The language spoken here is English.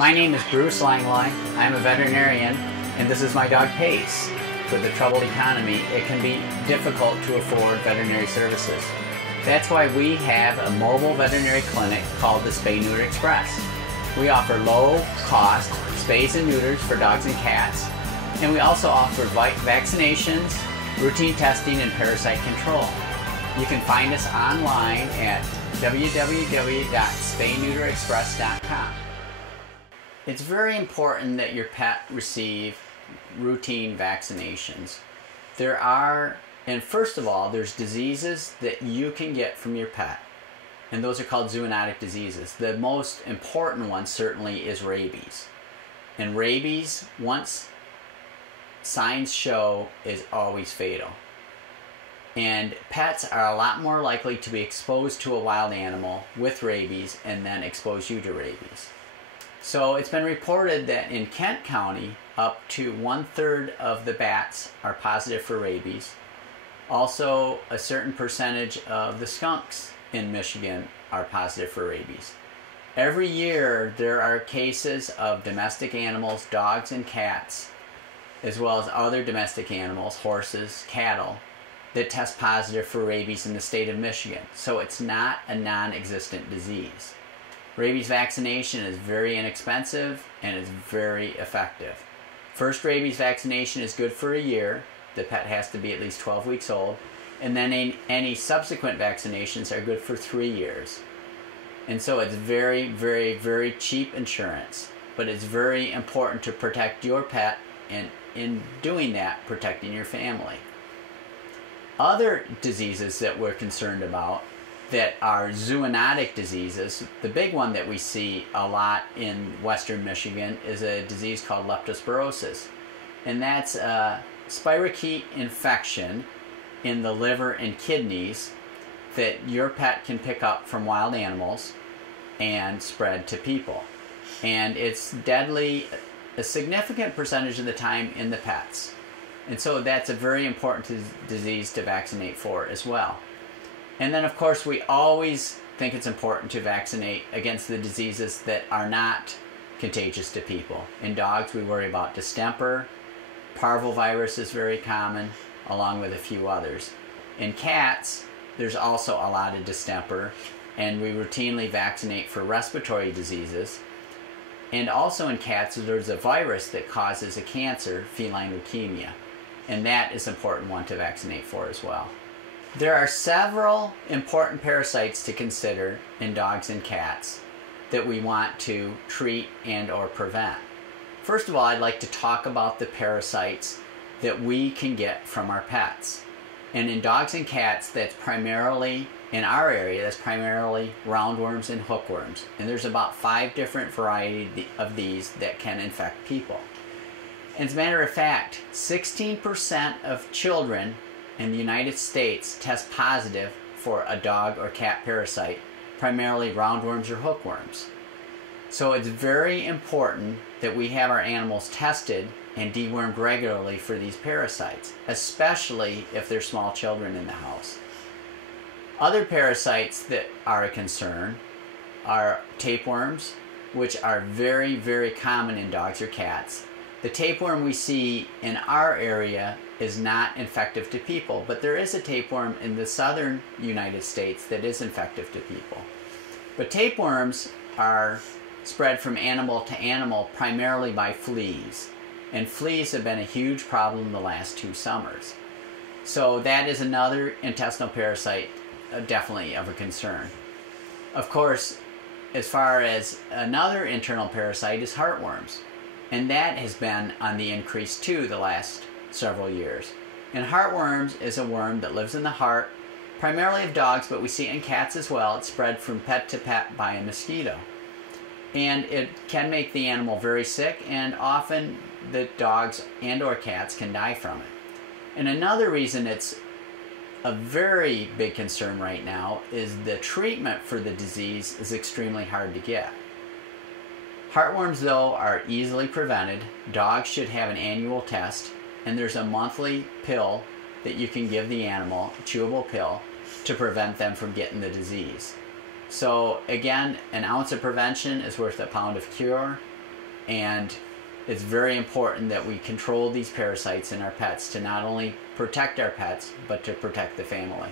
My name is Bruce Langline. I'm a veterinarian, and this is my dog Pace. With the troubled economy, it can be difficult to afford veterinary services. That's why we have a mobile veterinary clinic called the Spay Neuter Express. We offer low-cost spays and neuters for dogs and cats, and we also offer vaccinations, routine testing, and parasite control. You can find us online at www.spayneuterexpress.com. It's very important that your pet receive routine vaccinations. And first of all, there's diseases that you can get from your pet, and those are called zoonotic diseases. The most important one certainly is rabies. And rabies, once signs show, is always fatal. And pets are a lot more likely to be exposed to a wild animal with rabies and then expose you to rabies. So it's been reported that in Kent County, up to 1/3 of the bats are positive for rabies. Also, a certain percentage of the skunks in Michigan are positive for rabies. Every year, there are cases of domestic animals, dogs and cats, as well as other domestic animals, horses, cattle, that test positive for rabies in the state of Michigan. So it's not a non-existent disease. Rabies vaccination is very inexpensive and is very effective. First rabies vaccination is good for a year. The pet has to be at least 12 weeks old. And then any subsequent vaccinations are good for 3 years. And so it's very, very, very cheap insurance. But it's very important to protect your pet, and in doing that, protecting your family. Other diseases that we're concerned about that are zoonotic diseases, the big one that we see a lot in western Michigan is a disease called leptospirosis. And that's a spirochete infection in the liver and kidneys that your pet can pick up from wild animals and spread to people. And it's deadly a significant percentage of the time in the pets. And so that's a very important disease to vaccinate for as well. And then, of course, we always think it's important to vaccinate against the diseases that are not contagious to people. In dogs, we worry about distemper. Parvovirus is very common, along with a few others. In cats, there's also a lot of distemper, and we routinely vaccinate for respiratory diseases. And also in cats, there's a virus that causes a cancer, feline leukemia. And that is an important one to vaccinate for as well. There are several important parasites to consider in dogs and cats that we want to treat and or prevent. First of all, I'd like to talk about the parasites that we can get from our pets. And in dogs and cats, that's primarily, in our area, that's primarily roundworms and hookworms. And there's about 5 different varieties of these that can infect people. As a matter of fact, 16% of children in the United States test positive for a dog or cat parasite, primarily roundworms or hookworms. So it's very important that we have our animals tested and dewormed regularly for these parasites, especially if there's small children in the house. Other parasites that are a concern are tapeworms, which are very, very common in dogs or cats. The tapeworm we see in our area is not infective to people, but there is a tapeworm in the southern United States that is infective to people. But tapeworms are spread from animal to animal primarily by fleas, and fleas have been a huge problem the last 2 summers. So that is another intestinal parasite definitely of a concern. Of course, as far as another internal parasite is heartworms, and that has been on the increase too the last several years. And heartworms is a worm that lives in the heart, primarily of dogs, but we see it in cats as well. It's spread from pet to pet by a mosquito. And it can make the animal very sick, and often the dogs and or cats can die from it. And another reason it's a very big concern right now is the treatment for the disease is extremely hard to get. Heartworms, though, are easily prevented. Dogs should have an annual test, and there's a monthly pill that you can give the animal, a chewable pill, to prevent them from getting the disease. So again, an ounce of prevention is worth a pound of cure, And it's very important that we control these parasites in our pets to not only protect our pets, but to protect the family.